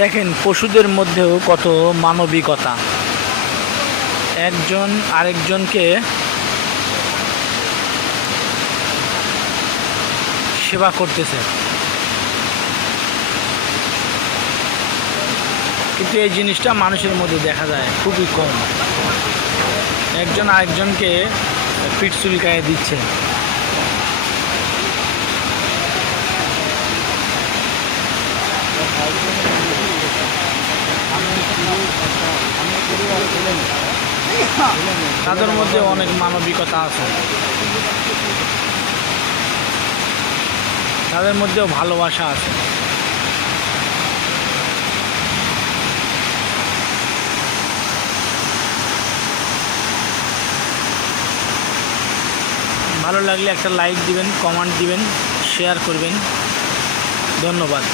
দেখেন পশুদের মধ্যেও কত মানবিকতা। একজন আরেকজনকে সেবা করতেছে, কিন্তু এই জিনিসটা মানুষের মধ্যে দেখা যায় খুবই কম। একজন আরেকজনকে পিঠ চুলকায় দিচ্ছে। তাদের মধ্যে অনেক মানবিকতা আছে, তাদের মধ্যেও ভালোবাসা আছে। ভালো লাগলে একটা লাইক দিবেন, কমেন্ট দিবেন, শেয়ার করবেন। ধন্যবাদ।